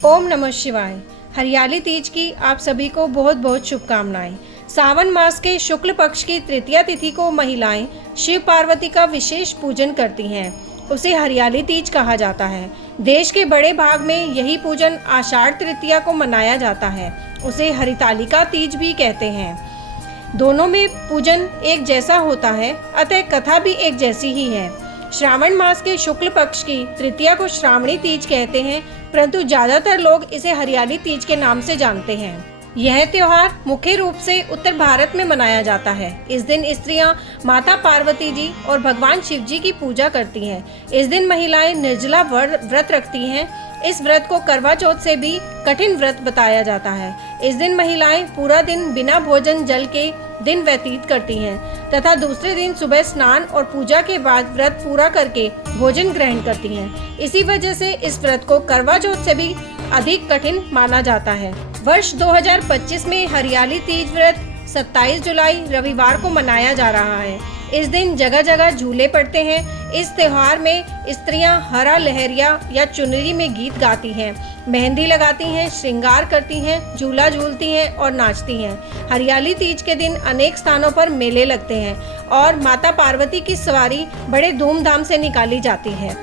ओम नमः शिवाय। हरियाली तीज की आप सभी को बहुत बहुत शुभकामनाएं। सावन मास के शुक्ल पक्ष की तृतीया तिथि को महिलाएं शिव पार्वती का विशेष पूजन करती हैं। उसे हरियाली तीज कहा जाता है। देश के बड़े भाग में यही पूजन आषाढ़ तृतीया को मनाया जाता है। उसे हरितालिका तीज भी कहते हैं। दोनों में पूजन एक जैसा होता है, अतः कथा भी एक जैसी ही है। श्रावण मास के शुक्ल पक्ष की तृतीया को श्रावणी तीज कहते हैं, परंतु ज्यादातर लोग इसे हरियाली तीज के नाम से जानते हैं। यह त्योहार मुख्य रूप से उत्तर भारत में मनाया जाता है। इस दिन स्त्रियां माता पार्वती जी और भगवान शिव जी की पूजा करती हैं। इस दिन महिलाएं निर्जला व्रत रखती हैं। इस व्रत को करवा चौथ से भी कठिन व्रत बताया जाता है। इस दिन महिलाएं पूरा दिन बिना भोजन जल के दिन व्यतीत करती हैं तथा दूसरे दिन सुबह स्नान और पूजा के बाद व्रत पूरा करके भोजन ग्रहण करती हैं। इसी वजह से इस व्रत को करवा चौथ से भी अधिक कठिन माना जाता है। वर्ष 2025 में हरियाली तीज व्रत 27 जुलाई रविवार को मनाया जा रहा है। इस दिन जगह जगह झूले पड़ते हैं। इस त्योहार में स्त्रियां हरा लहरिया या चुनरी में गीत गाती हैं, मेहंदी लगाती हैं, श्रृंगार करती हैं, झूला झूलती हैं और नाचती हैं। हरियाली तीज के दिन अनेक स्थानों पर मेले लगते हैं और माता पार्वती की सवारी बड़े धूमधाम से निकाली जाती है।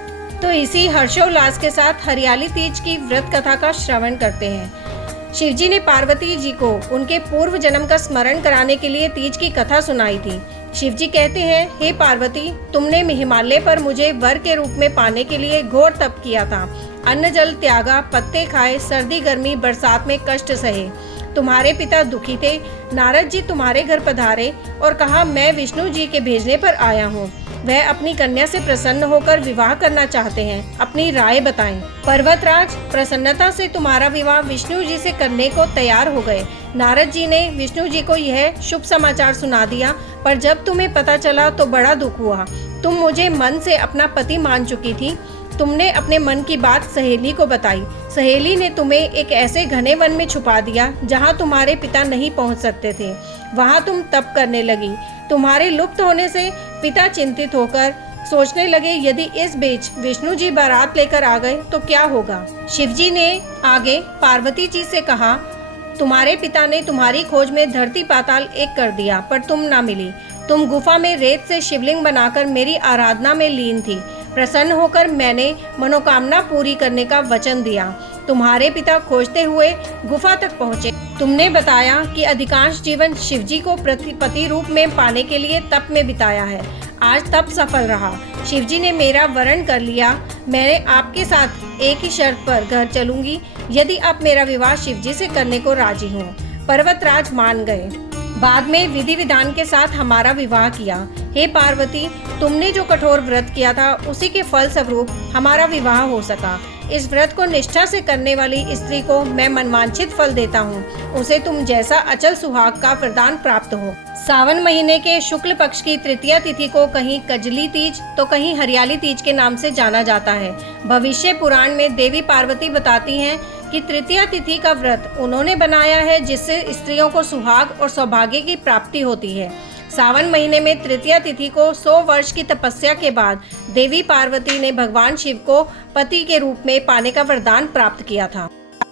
तो इसी हर्षोल्लास के साथ हरियाली तीज की व्रत कथा का श्रवण करते हैं। शिवजी ने पार्वती जी को उनके पूर्व जन्म का स्मरण कराने के लिए तीज की कथा सुनाई थी। शिवजी कहते हैं, हे पार्वती, तुमने हिमालय पर मुझे वर के रूप में पाने के लिए घोर तप किया था। अन्न जल त्यागा, पत्ते खाए, सर्दी गर्मी बरसात में कष्ट सहे। तुम्हारे पिता दुखी थे। नारद जी तुम्हारे घर पधारे और कहा, मैं विष्णु जी के भेजने पर आया हूँ। वह अपनी कन्या से प्रसन्न होकर विवाह करना चाहते हैं। अपनी राय बताएं। पर्वतराज प्रसन्नता से तुम्हारा विवाह विष्णु जी से करने को तैयार हो गए। नारद जी ने विष्णु जी को यह शुभ समाचार सुना दिया, पर जब तुम्हें पता चला तो बड़ा दुख हुआ। तुम मुझे मन से अपना पति मान चुकी थी। तुमने अपने मन की बात सहेली को बताई। सहेली ने तुम्हें एक ऐसे घने वन में छुपा दिया जहां तुम्हारे पिता नहीं पहुंच सकते थे। वहां तुम तप करने लगी। तुम्हारे लुप्त होने से पिता चिंतित होकर सोचने लगे, यदि इस बीच विष्णु जी बारात लेकर आ गए तो क्या होगा। शिवजी ने आगे पार्वती जी से कहा, तुम्हारे पिता ने तुम्हारी खोज में धरती पाताल एक कर दिया, पर तुम ना मिली। तुम गुफा में रेत से शिवलिंग बनाकर मेरी आराधना में लीन थी। प्रसन्न होकर मैंने मनोकामना पूरी करने का वचन दिया। तुम्हारे पिता खोजते हुए गुफा तक पहुँचे। तुमने बताया कि अधिकांश जीवन शिवजी को पति रूप में पाने के लिए तप में बिताया है। आज तप सफल रहा। शिवजी ने मेरा वरण कर लिया। मैंने आपके साथ एक ही शर्त पर घर चलूंगी, यदि आप मेरा विवाह शिवजी से करने को राजी हो। पर्वतराज मान गए। बाद में विधि विधान के साथ हमारा विवाह किया। हे पार्वती, तुमने जो कठोर व्रत किया था उसी के फल स्वरूप हमारा विवाह हो सका। इस व्रत को निष्ठा से करने वाली स्त्री को मैं मनवांछित फल देता हूँ। उसे तुम जैसा अचल सुहाग का वरदान प्राप्त हो। सावन महीने के शुक्ल पक्ष की तृतीया तिथि को कहीं कजली तीज तो कहीं हरियाली तीज के नाम से जाना जाता है। भविष्य पुराण में देवी पार्वती बताती हैं कि तृतीया तिथि का व्रत उन्होंने बनाया है जिससे स्त्रियों को सुहाग और सौभाग्य की प्राप्ति होती है। सावन महीने में तृतीया तिथि को 100 वर्ष की तपस्या के बाद देवी पार्वती ने भगवान शिव को पति के रूप में पाने का वरदान प्राप्त किया था।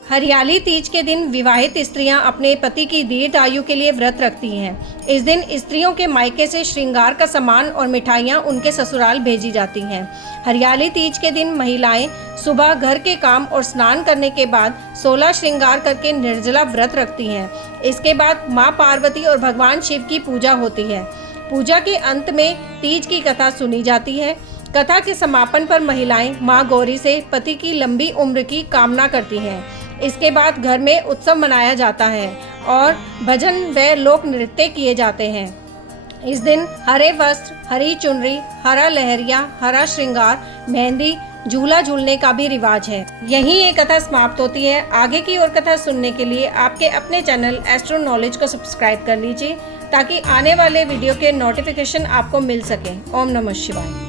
हरियाली तीज के दिन विवाहित स्त्रियां अपने पति की दीर्घ आयु के लिए व्रत रखती हैं। इस दिन स्त्रियों के मायके से श्रृंगार का सामान और मिठाइयां उनके ससुराल भेजी जाती हैं। हरियाली तीज के दिन महिलाएं सुबह घर के काम और स्नान करने के बाद 16 श्रृंगार करके निर्जला व्रत रखती हैं। इसके बाद मां पार्वती और भगवान शिव की पूजा होती है। पूजा के अंत में तीज की कथा सुनी जाती है। कथा के समापन पर महिलाएं मां गौरी से पति की लंबी उम्र की कामना करती हैं। इसके बाद घर में उत्सव मनाया जाता है और भजन व लोक नृत्य किए जाते हैं। इस दिन हरे वस्त्र, हरी चुनरी, हरा लहरिया, हरा श्रृंगार, मेहंदी, झूला झूलने का भी रिवाज है। यहीं ये कथा समाप्त होती है। आगे की और कथा सुनने के लिए आपके अपने चैनल एस्ट्रो नॉलेज को सब्सक्राइब कर लीजिए ताकि आने वाले वीडियो के नोटिफिकेशन आपको मिल सके। ओम नमः शिवाय।